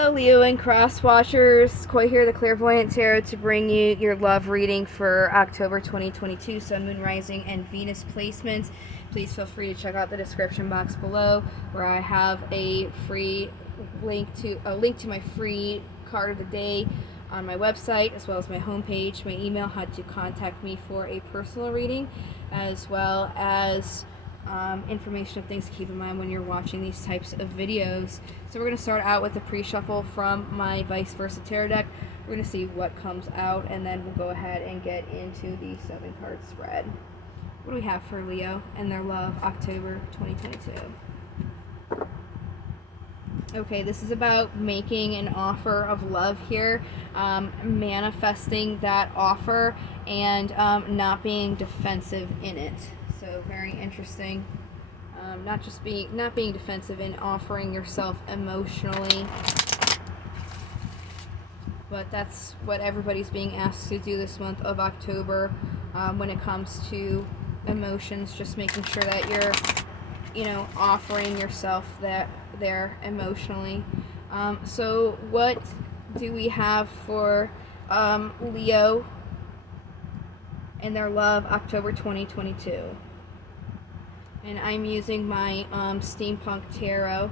Hello, Leo and Cross Watchers. Koi here, the Clairvoyant Tarot, to bring you your love reading for October 2022, Sun, Moon, Rising, and Venus placements. Please feel free to check out the description box below, where I have a link to my free card of the day on my website, as well as my homepage, my email, how to contact me for a personal reading, as well as information of things to keep in mind when you're watching these types of videos. So we're going to start out with a pre-shuffle from my vice versa tarot deck. We're going to see what comes out, and then we'll go ahead and get into the 7-card spread. What do we have for Leo and their love, October 2022? Okay, this is about making an offer of love here, manifesting that offer, and not being defensive in it. So very interesting. Not being defensive in offering yourself emotionally, but that's what everybody's being asked to do this month of October when it comes to emotions. Just making sure that you're, offering yourself there emotionally. So what do we have for Leo and their love, October 2022? And I'm using my Steampunk Tarot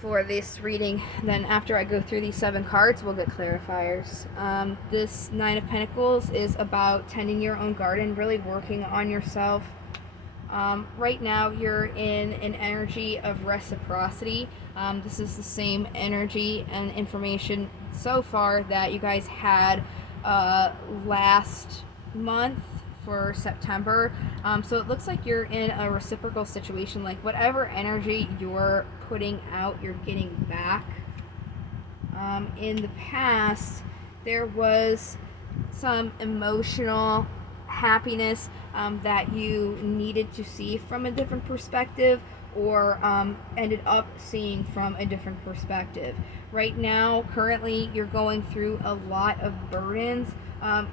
for this reading. Then after I go through these 7 cards, we'll get clarifiers. This 9 of Pentacles is about tending your own garden, really working on yourself. Right now you're in an energy of reciprocity. This is the same energy and information so far that you guys had last month for September. So it looks like you're in a reciprocal situation, like whatever energy you're putting out, you're getting back. In the past, there was some emotional happiness that you needed to see from a different perspective, or ended up seeing from a different perspective. Right now, currently, you're going through a lot of burdens.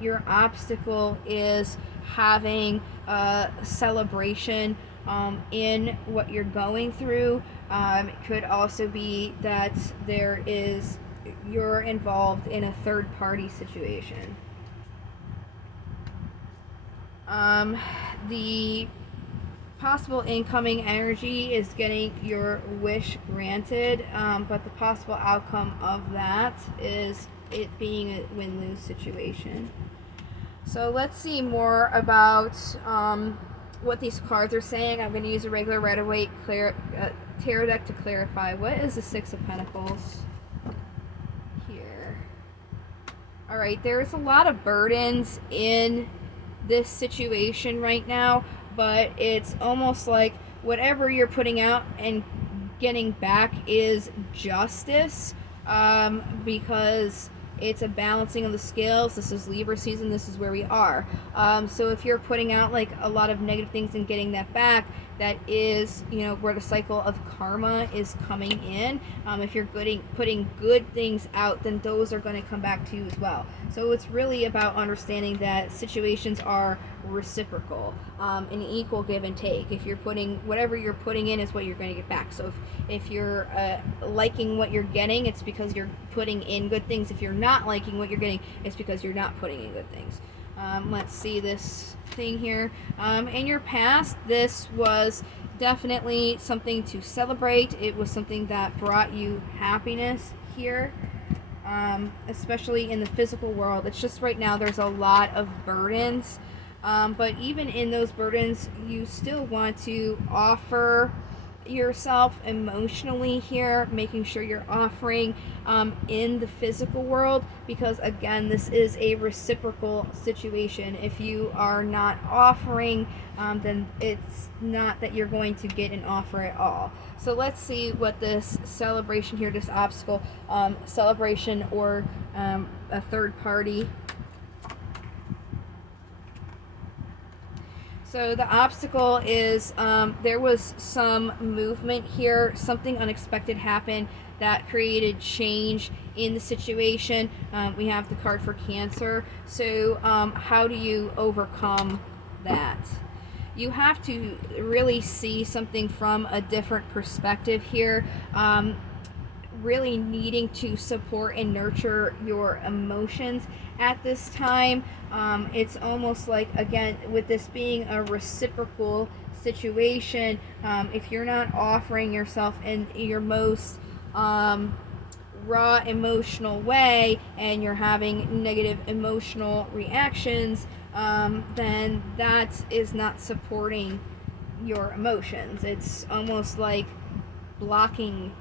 Your obstacle is having a celebration in what you're going through. It could also be that you're involved in a third-party situation. The possible incoming energy is getting your wish granted, but the possible outcome of that is it being a win-lose situation. So let's see more about what these cards are saying. I'm going to use a regular Rider-Waite tarot deck to clarify. What is the 6 of Pentacles here? Alright, there's a lot of burdens in this situation right now, but it's almost like whatever you're putting out and getting back is justice, because it's a balancing of the scales. This is Libra season. This is where we are. So if you're putting out like a lot of negative things and getting that back, that is, where the cycle of karma is coming in. If you're putting good things out, then those are going to come back to you as well. So it's really about understanding that situations are reciprocal, an equal give and take. If you're whatever you're putting in is what you're going to get back. So if you're liking what you're getting, it's because you're putting in good things. If you're not liking what you're getting, it's because you're not putting in good things. Let's see this thing here. In your past, this was definitely something to celebrate. It was something that brought you happiness here, especially in the physical world. It's just right now there's a lot of burdens, but even in those burdens, you still want to offer yourself emotionally here, making sure you're offering in the physical world, because again, this is a reciprocal situation. If you are not offering, then it's not that you're going to get an offer at all. So let's see what this celebration here, this obstacle, celebration, or a third party. So the obstacle is there was some movement here. Something unexpected happened that created change in the situation. We have the card for Cancer. So how do you overcome that? You have to really see something from a different perspective here. really needing to support and nurture your emotions at this time. It's almost like, again, with this being a reciprocal situation, if you're not offering yourself in your most raw emotional way and you're having negative emotional reactions, then that is not supporting your emotions. It's almost like blocking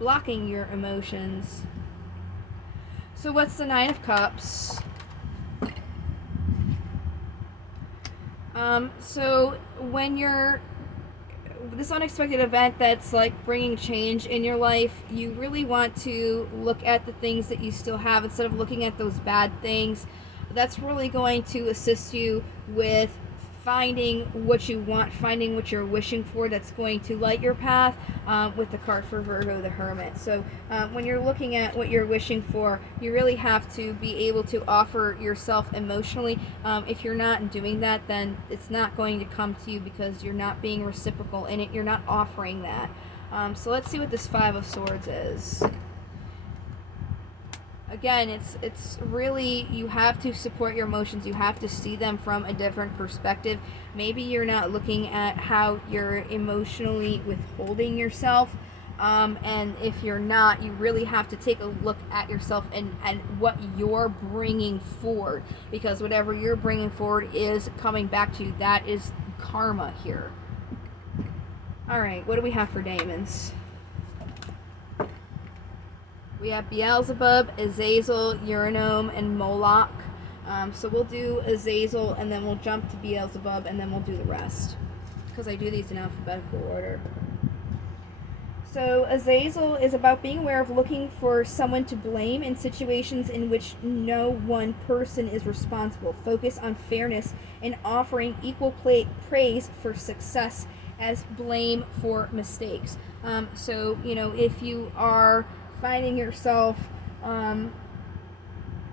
your emotions. So what's the Nine of Cups? So when you're this unexpected event that's like bringing change in your life, you really want to look at the things that you still have instead of looking at those bad things. That's really going to assist you with finding what you want, finding what you're wishing for. That's going to light your path, with the card for Virgo, the Hermit. So when you're looking at what you're wishing for, you really have to be able to offer yourself emotionally. If you're not doing that, then it's not going to come to you because you're not being reciprocal in it. You're not offering that. So let's see what this Five of Swords is. Again, it's really, you have to support your emotions. You have to see them from a different perspective. Maybe you're not looking at how you're emotionally withholding yourself, and if you're not, you really have to take a look at yourself and what you're bringing forward, because whatever you're bringing forward is coming back to you. That is karma here. All right, what do we have for Daemons? We have Beelzebub, Azazel, Uranome, and Moloch. So we'll do Azazel, and then we'll jump to Beelzebub, and then we'll do the rest, because I do these in alphabetical order. So Azazel is about being aware of looking for someone to blame in situations in which no one person is responsible. Focus on fairness and offering equal praise for success as blame for mistakes. So, if you are finding yourself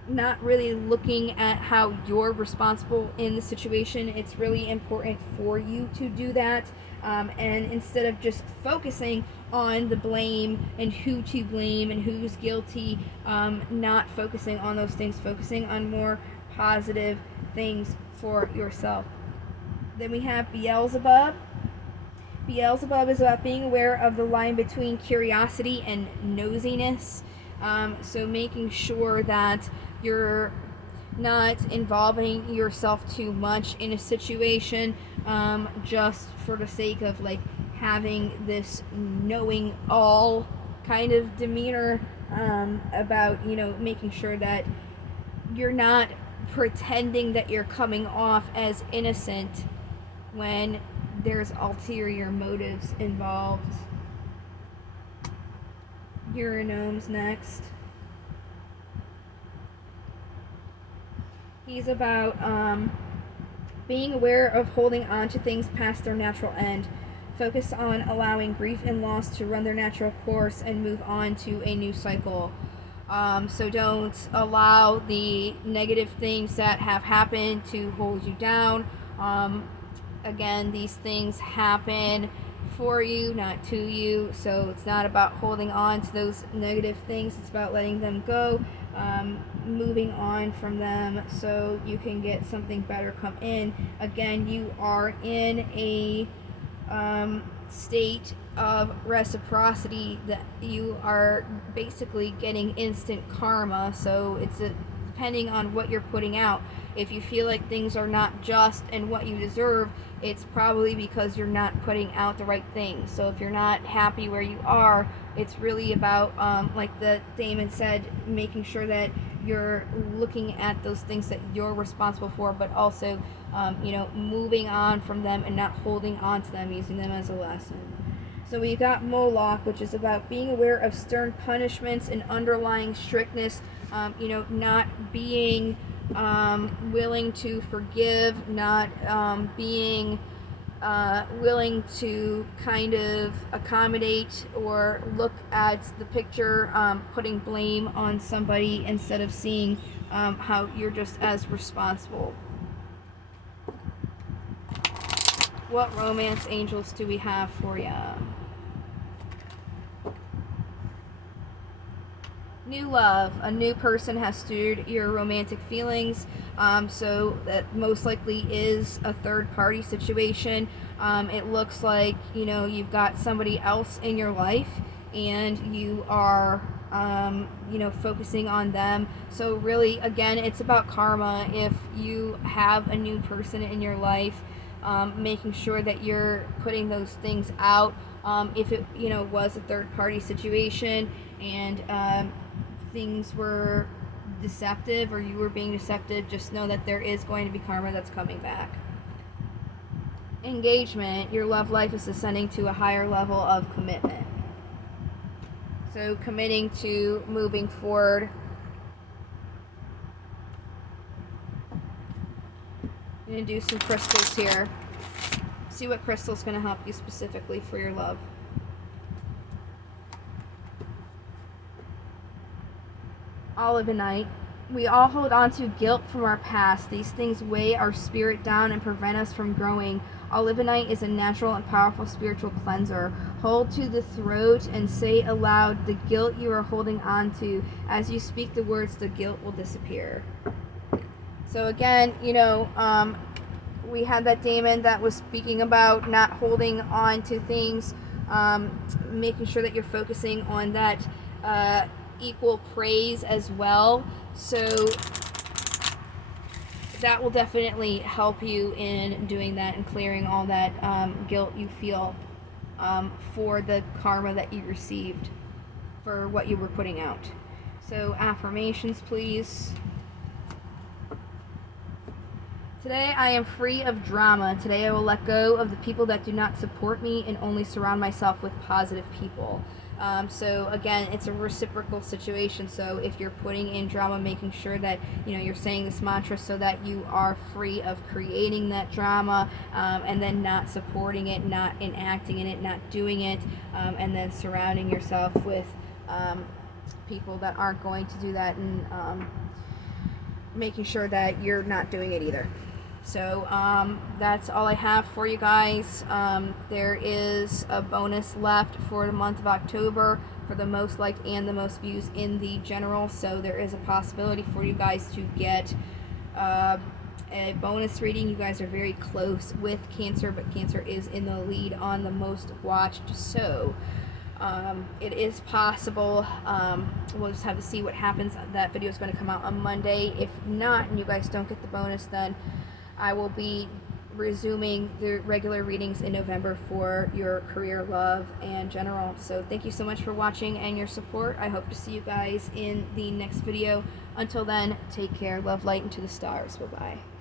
not really looking at how you're responsible in the situation, it's really important for you to do that. And instead of just focusing on the blame and who to blame and who's guilty, not focusing on those things, focusing on more positive things for yourself. Then we have Beelzebub. Beelzebub is about being aware of the line between curiosity and nosiness. So making sure that you're not involving yourself too much in a situation, just for the sake of like having this knowing all kind of demeanor, about making sure that you're not pretending that you're coming off as innocent when there's ulterior motives involved. Uranome's next. He's about being aware of holding on to things past their natural end. Focus on allowing grief and loss to run their natural course and move on to a new cycle. So don't allow the negative things that have happened to hold you down. Again, these things happen for you, not to you. So it's not about holding on to those negative things. It's about letting them go, moving on from them so you can get something better come in. Again, you are in a state of reciprocity that you are basically getting instant karma. So it's depending on what you're putting out. If you feel like things are not just and what you deserve, it's probably because you're not putting out the right things. So if you're not happy where you are, it's really about, like the Damon said, making sure that you're looking at those things that you're responsible for, but also, moving on from them and not holding on to them, using them as a lesson. So we got Moloch, which is about being aware of stern punishments and underlying strictness, not being willing to forgive, not being willing to kind of accommodate or look at the picture, putting blame on somebody instead of seeing how you're just as responsible. What romance angels do we have for ya? New love. A new person has stirred your romantic feelings. So that most likely is a third party situation. It looks like, you've got somebody else in your life and you are, focusing on them. So really, again, it's about karma. If you have a new person in your life, making sure that you're putting those things out. If it, was a third party situation and, things were deceptive or you were being deceptive, just know that there is going to be karma that's coming back. Engagement. Your love life is ascending to a higher level of commitment. So committing to moving forward. I'm going to do some crystals here. See what crystal's going to help you specifically for your love. Olivenite. We all hold on to guilt from our past. These things weigh our spirit down and prevent us from growing. Olivenite is a natural and powerful spiritual cleanser. Hold to the throat and say aloud the guilt you are holding on to. As you speak the words, the guilt will disappear. So again, we had that daemon that was speaking about not holding on to things, making sure that you're focusing on that equal praise as well. So that will definitely help you in doing that and clearing all that guilt you feel for the karma that you received for what you were putting out. So affirmations, please. Today I am free of drama. Today I will let go of the people that do not support me and only surround myself with positive people. So again, it's a reciprocal situation. So if you're putting in drama, making sure that you're saying this mantra so that you are free of creating that drama, and then not supporting it, not enacting in it, not doing it, and then surrounding yourself with people that aren't going to do that, and making sure that you're not doing it either. So that's all I have for you guys. There is a bonus left for the month of October for the most liked and the most views in the general. So there is a possibility for you guys to get a bonus reading. You guys are very close with Cancer, but Cancer is in the lead on the most watched. So it is possible. We'll just have to see what happens. That video is going to come out on Monday. If not, and you guys don't get the bonus, then I will be resuming the regular readings in November for your career, love, and general. So thank you so much for watching and your support. I hope to see you guys in the next video. Until then, take care. Love, light, and to the stars. Bye-bye.